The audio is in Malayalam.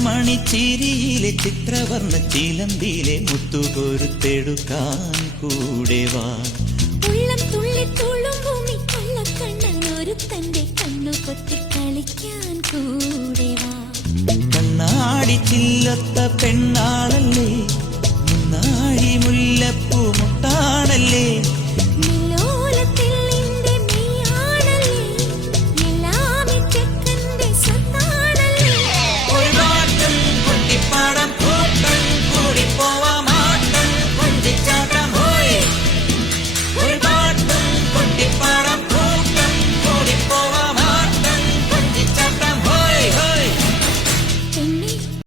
മണിച്ചിരിയിലെ ചിത്രവർണ്ണ ചിലമ്പിലെ മുത്തുകൊരുത്തെടുക്കാൻ കൂടെ വാ. ഉള്ളം തുള്ളി തുളുമ്പുമി കൊള്ളക്കണ്ണൊരു തന്റെ കണ്ണു കൊത്തി കളിക്കാൻ കൂടെ വാ. കണ്ണാടി ചില്ലൊത്ത പെണ്ണാളല്ലേ, മുന്നാഴി മുല്ലപ്പൂ മുട്ടാണല്ലേ,